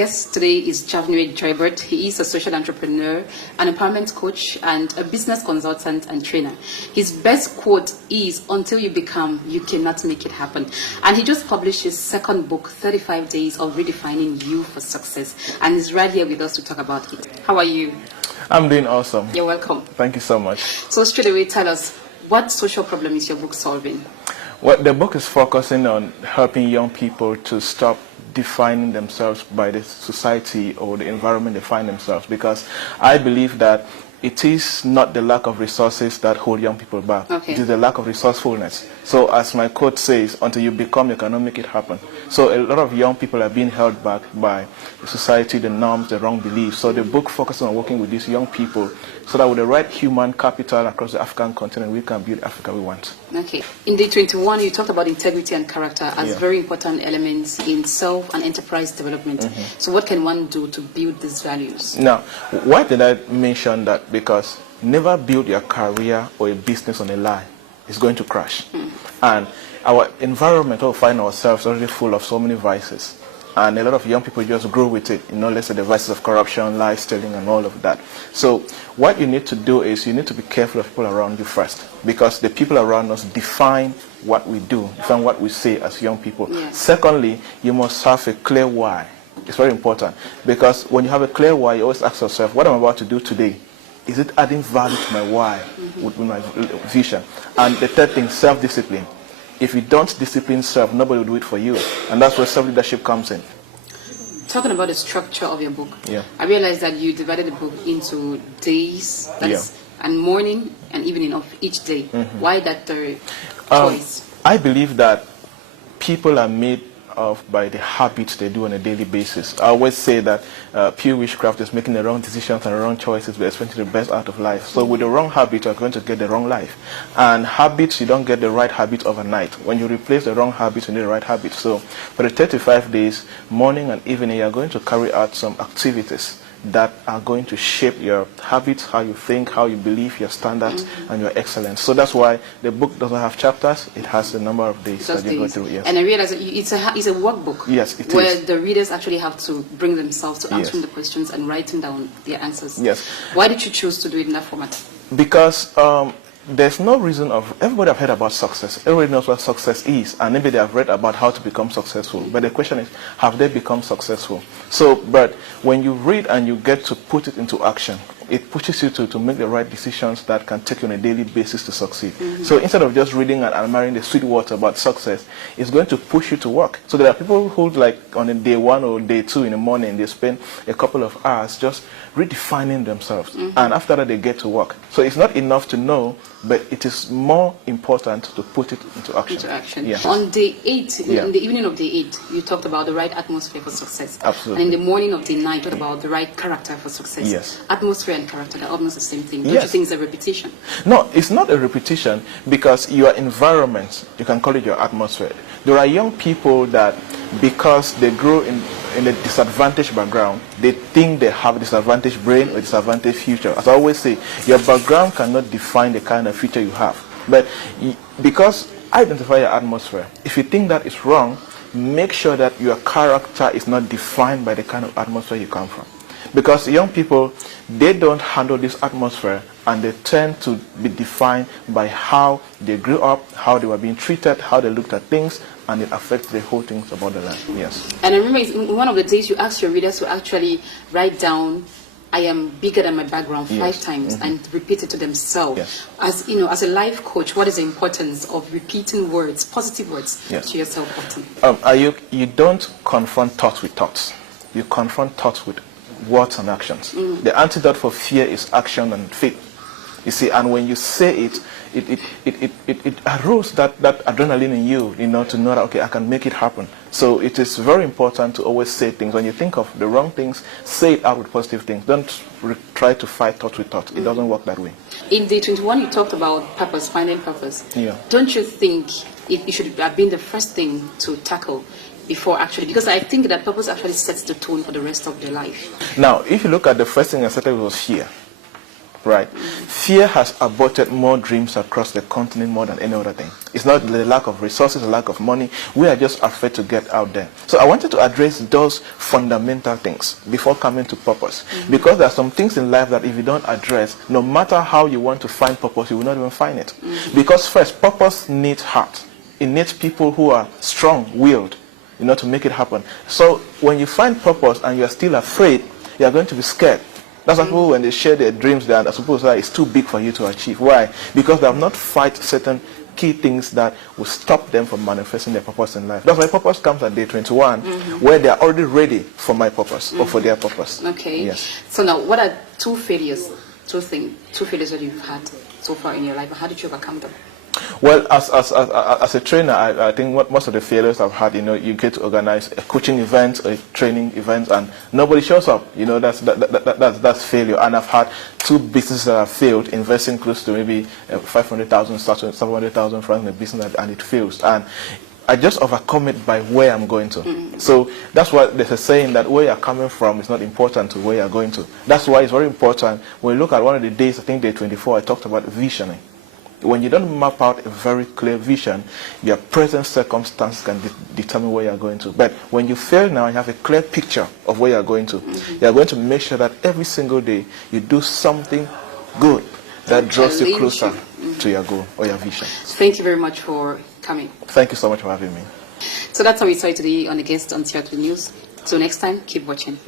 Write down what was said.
guest today is Javnyuy Joybert. He is a social entrepreneur, an empowerment coach, and a business consultant and trainer. His best quote is, "Until you become, you cannot make it happen." And he just published his second book, 35 Days of Redefining You for Success. And he's right here with us to talk about it. How are you? I'm doing awesome. You're welcome. Thank you so much. So straight away, tell us, what social problem is your book solving? Well, the book is focusing on helping young people to stop defining themselves by the society or the environment they find themselves, because I believe that it is not the lack of resources that hold young people back. Okay. It is the lack of resourcefulness. So as my quote says, until you become, you cannot make it happen. So a lot of young people are being held back by the society, the norms, the wrong beliefs. So the book focuses on working with these young people so that with the right human capital across the African continent, we can build Africa we want. Okay. In day 21, you talked about integrity and character as very important elements in self and enterprise development. So what can one do to build these values? Now, why did I mention that? Because never build your career or a business on a lie. It's going to crash. And our environment, we find ourselves already full of so many vices. And a lot of young people just grow with it, let's say the vices of corruption, lie, stealing, and all of that. So what you need to do is you need to be careful of people around you first, because the people around us define what we do, define what we say as young people. Yes. Secondly, you must have a clear why. It's very important, because when you have a clear why, you always ask yourself, what I'm about to do today, is it adding value to my why, with my vision? And the third thing, self-discipline. If you don't discipline self, nobody will do it for you. And that's where self-leadership comes in. Talking about the structure of your book, Yeah. I realized that you divided the book into days, and morning and evening of each day. Why that third choice? I believe that people are made of by the habits they do on a daily basis. I always say that pure witchcraft is making the wrong decisions and the wrong choices, but expecting the best out of life. So with the wrong habit, you're going to get the wrong life. And habits, you don't get the right habit overnight. When you replace the wrong habits, you need the right habits. So for the 35 days, morning and evening, you're going to carry out some activities that are going to shape your habits, how you think, how you believe, your standards, and your excellence. So that's why the book doesn't have chapters. It has a number of days that you go through. Yes. And I realize that it's a workbook. Yes, it where is. the readers actually have to bring themselves to answering the questions and writing down their answers. Yes. Why did you choose to do it in that format? Because there's no reason of, everybody have heard about success. Everybody knows what success is, and maybe they have read about how to become successful. But the question is, have they become successful? So, but when you read and you get to put it into action, it pushes you to make the right decisions that can take you on a daily basis to succeed. So instead of just reading and admiring the sweet words about success, it's going to push you to work. So there are people who, like on a day 1 or day 2 in the morning, they spend a couple of hours just redefining themselves. And after that, they get to work. So it's not enough to know, but it is more important to put it into action. Yeah. On day 8, in the evening of day 8, you talked about the right atmosphere for success. Absolutely. And in the morning of day 9, you talked about the right character for success. Yes. Atmosphere and character, they're almost the same thing. Don't Yes. you think it's a repetition? No, it's not a repetition, because your environment, you can call it your atmosphere. There are young people that, because they grow in a disadvantaged background, they think they have a disadvantaged brain or disadvantaged future. As I always say, your background cannot define the kind of future you have. But because identify your atmosphere, if you think that is wrong, make sure that your character is not defined by the kind of atmosphere you come from. Because young people, they don't handle this atmosphere, and they tend to be defined by how they grew up, how they were being treated, how they looked at things, and it affects the whole things about the life. Yes. And I remember in one of the days you asked your readers to actually write down, "I am bigger than my background" 5 times, and repeat it to themselves. Yes. As you know, as a life coach, what is the importance of repeating words, positive words, to yourself often? Ayuk, you don't confront thoughts with thoughts. You confront thoughts with words and actions. The antidote for fear is action and faith. You see, and when you say it, it arouses that adrenaline in you, to know that, okay, I can make it happen. So it is very important to always say things. When you think of the wrong things, say it out with positive things. Don't try to fight thought with thought. It doesn't work that way. In day 21, you talked about purpose, finding purpose. Yeah. Don't you think it should have been the first thing to tackle before actually, because I think that purpose actually sets the tone for the rest of their life. Now, if you look at the first thing I started with was fear. right? Fear has aborted more dreams across the continent more than any other thing. It's not the lack of resources, the lack of money. We are just afraid to get out there. So I wanted to address those fundamental things before coming to purpose. Because there are some things in life that if you don't address, no matter how you want to find purpose, you will not even find it. Because first, purpose needs heart. It needs people who are strong-willed, to make it happen. So when you find purpose and you are still afraid, you are going to be scared. That's why people, when they share their dreams, they are supposed to say it's too big for you to achieve. Why? Because they have not fight certain key things that will stop them from manifesting their purpose in life. That's why purpose comes at day 21, where they are already ready for my purpose or for their purpose. Okay. Yes. So now, what are two failures that you've had so far in your life? How did you overcome them? Well, as a trainer, I think what most of the failures I've had, you get to organize a coaching event, a training event, and nobody shows up. That's failure. And I've had two businesses that have failed, investing close to maybe 500,000, 700,000 francs in a business, and it fails. And I just overcome it by where I'm going to. So that's why there's a saying that where you're coming from is not important to where you're going to. That's why it's very important. When you look at one of the days, I think day 24, I talked about visioning. When you don't map out a very clear vision, your present circumstance can determine where you're going to. But when you fail now, you have a clear picture of where you're going to. You're going to make sure that every single day you do something good that draws you closer to your goal or your vision. Thank you very much for coming. Thank you so much for having me. So that's how we started today on the guest on Seattle News. So next time, keep watching.